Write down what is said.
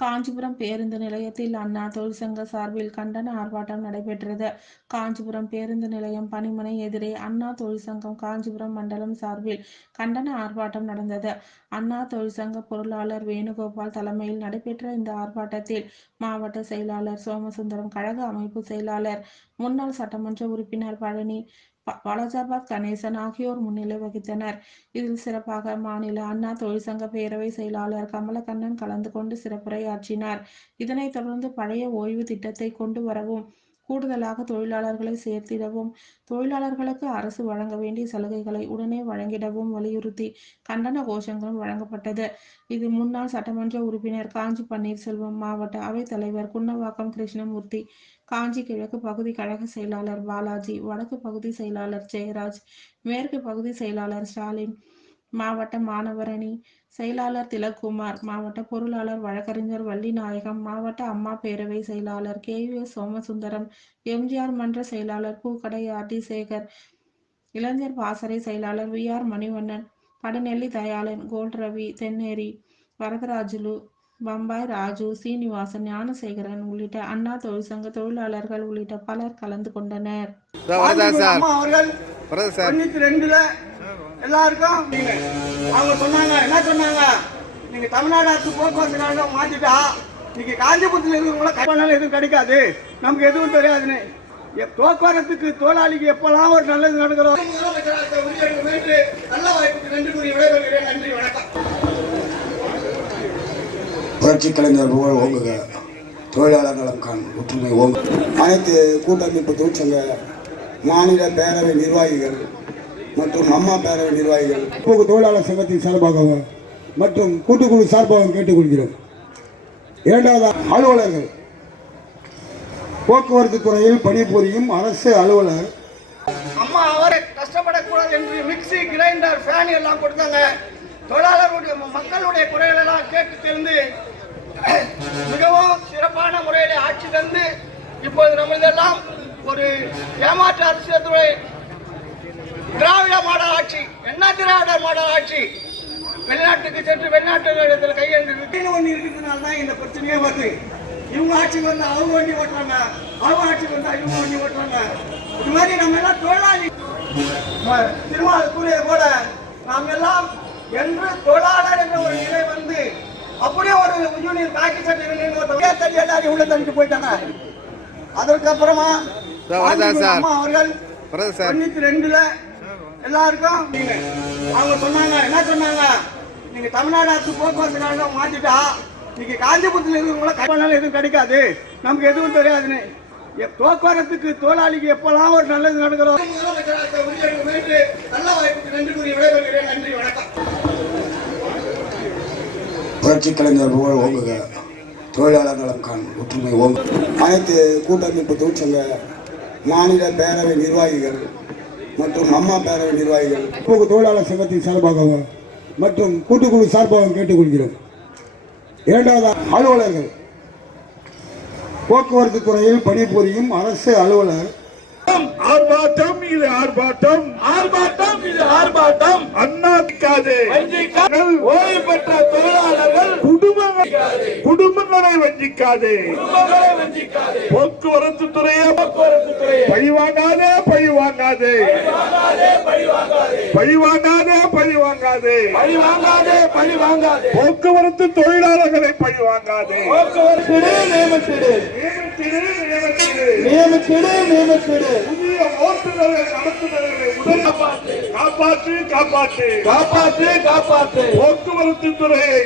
காஞ்சிபுரம் பேருந்து நிலையத்தில் அண்ணா தொழிற்சங்க சார்பில் கண்டன ஆர்ப்பாட்டம் நடைபெற்றது. காஞ்சிபுரம் பேருந்து நிலையம் பணிமனை எதிரே அண்ணா தொழிற்சங்கம் காஞ்சிபுரம் மண்டலம் சார்பில் கண்டன ஆர்ப்பாட்டம் நடந்தது. அண்ணா தொழிற்சங்க பொருளாளர் வேணுகோபால் தலைமையில் நடைபெற்ற இந்த ஆர்ப்பாட்டத்தில் மாவட்ட செயலாளர் சோமசுந்தரம், கழக அமைப்பு செயலாளர், முன்னாள் சட்டமன்ற உறுப்பினர் பழனி, வாலாஜாபாத் கணேசன் ஆகியோர் முன்னிலை வகித்தனர். இதில் சிறப்பாக மாநில அண்ணா தொழிற்சங்க பேரவை செயலாளர் கமலக்கண்ணன் கலந்து கொண்டு சிறப்புரையாற்றினார். இதனைத் தொடர்ந்து பழைய ஓய்வு திட்டத்தை கொண்டு வரவும், கூடுதலாக தொழிலாளர்களை சேர்த்திடவும், தொழிலாளர்களுக்கு அரசு வழங்க வேண்டிய சலுகைகளை உடனே வழங்கிடவும் வலியுறுத்தி கண்டன கோஷங்களும் வழங்கப்பட்டது. இதில் முன்னாள் சட்டமன்ற உறுப்பினர் காஞ்சி பன்னீர்செல்வம், மாவட்ட அவைத் தலைவர் குன்னவாக்கம் கிருஷ்ணமூர்த்தி, காஞ்சி கிழக்கு பகுதி கழக செயலாளர் பாலாஜி, வடக்கு பகுதி செயலாளர் ஜெயராஜ், மேற்கு பகுதி செயலாளர் ஸ்டாலின், மாவட்ட மாணவர் அணி செயலாளர் திலக்குமார், மாவட்ட பொருளாளர் வழக்கறிஞர் வள்ளிநாயகம், மாவட்ட அம்மா பேரவை செயலாளர் KUS சோமசுந்தரம், MGR மன்ற செயலாளர் பூக்கடை RD சேகர், இளைஞர் பாசறை செயலாளர் VR மணிவண்ணன், படநெல்லி தயாளன், கோல்ட் ரவி, தென்னேரி வரதராஜுலு, பம்பாய் ராஜு, சீனிவாசன், ஞானசேகரன் உள்ளிட்ட அண்ணா தொழிற்சங்க தொழிலாளர்கள் உள்ளிட்ட பலர் கலந்து கொண்டனர். எல்லாருக்கும் அவங்க சொன்னாங்க, என்ன சொன்னாங்க, நீங்க தமிழ்நாடு அரசு போக்குவரத்து கழகம் மாத்திட்டா இன்னைக்கு காஞ்சிபுரத்தில் இருக்கிறவங்கள எதுவும் கிடைக்காது, நமக்கு எதுவும் தெரியாதுன்னு. போக்குவரத்துக்கு தொழிலாளிக்கு எப்பெல்லாம் ஒரு நல்லது நடக்கிறோம். நல்ல வாய்ப்புக்கு நன்றி கூறி விடைபெறுகிறேன். நன்றி, வணக்கம். புரட்சி கலைஞர் புகழ் ஓங்குக, தொழிலாளர் நலம்கான் ஒற்றுமை ஓங்கு. அனைத்து கூட்டமைப்பு தொழிற்சங்க மாநில பேரவை நிர்வாகிகள் மற்றும் அம்மா பேரவை நிர்வாகிகள், தொழிலாளர் சங்கத்தின் சார்பாக மற்றும் கூட்டுக்குழு சார்பாக கேட்டுக்கொள்கிறோம். இரண்டாவது, அலுவலர்கள், போக்குவரத்து துறையில் பணிபுரியும் அரசு அலுவலர். அம்மா அவரை கஷ்டப்படக்கூடாது என்று மிக்சி, கிரைண்டர், ஃபேன் எல்லாம் கொடுத்தாங்க. தொழிலாளர்களுடைய மக்களுடைய குறைகள் எல்லாம் கேட்டு தெரிந்து மிகவும் சிறப்பான முறையில் ஆட்சி தந்து இப்போது நம்மளெல்லாம் ஒரு ஏமாற்று அரசியல் துறை திராவிட மாடல் ஆட்சி. என்ன திராவிட மாடல் ஆட்சி? வெளிநாட்டுக்கு சென்று வெளிநாட்டு கையெழுந்து ஒன்று இருக்கிறதுனால தான் இந்த பிரச்சனையே வருது. இவங்க ஆட்சிக்கு வந்தா அவங்க வண்டி ஓட்டுறாங்க, அவங்க ஆட்சிக்கு வந்தா இவங்க வண்டி ஓட்டுறாங்க. இது மாதிரி நம்ம எல்லாம் தொழிலாளி திருமாவளவன் கூறியது போல நாம் எல்லாம் என்று தொழிலாளர் என்ற ஒரு நிலை வந்து அப்படியே ஒரு யூனியன் காக்கி சட்டை எல்லாரையும் உள்ள தள்ளிட்டு போயிட்டாங்க. அதற்கப்புறமா அம்மா அவர்கள் 92ல எல்லாருக்கும் அவங்க சொன்னாங்க, என்ன சொன்னாங்க, நீங்க தமிழ்நாடு அரசு போக்குவரத்து கழகம் மாத்திட்டா இன்னைக்கு காஞ்சிபுரத்தில் இருக்கிறவங்கள எதுவும் கிடைக்காது, நமக்கு எதுவும் தெரியாதுன்னு. போக்குவரத்துக்கு தொழிலாளிக்கு எப்பெல்லாம் ஒரு நல்லது நடக்கிறோம். நல்ல வாய்ப்புக்கு நன்றி கூறி விடைபெறுகிறேன். நன்றி, வணக்கம். புரட்சி கலைஞர் புகழ் ஓங்குக, தொழிலாளர் நலம்கான் ஒற்றுமை ஓங்கு. அனைத்து கூட்டமைப்பு தொழிற்சங்க மாநில பேரவை நிர்வாகிகள் மற்றும் அம்மா பேரவை நிர்வாகிகள், தொழிலாளர் சங்கத்தின் சார்பாக மற்றும் கூட்டுக்குழு சார்பாக கேட்டுக்கொள்கிறோம். இரண்டாவது, அலுவலர்கள், போக்குவரத்து துறையில் பணிபுரியும் அரசு அலுவலர். ஆர்ப்பாட்டம் இது ஆர்ப்பாட்டம், ஆர்ப்பாட்டம் இது ஆர்ப்பாட்டம். அண்ணாதிக்காதே, ஓய்வு பெற்ற தொழிலாளர்கள் குடும்பங்களை வஞ்சிக்காதே, போக்குவரத்து துறையை பழிவாங்காதே, பழிவாங்காதே, பழிவாங்காதே, பழிவாங்காதே, பழிவாங்காதே, பழிவாங்காதே, போக்குவரத்து தொழிலாளர்களை பழிவாங்காதே, நியமித்திடு, நியமித்திடு, நியமித்திடு, புதிய ஓட்டுநர்கள் நடத்துனர்களை உடனே காப்பாற்று, காப்பாற்று, காப்பாற்று, காப்பாற்று, போக்குவரத்து துறையை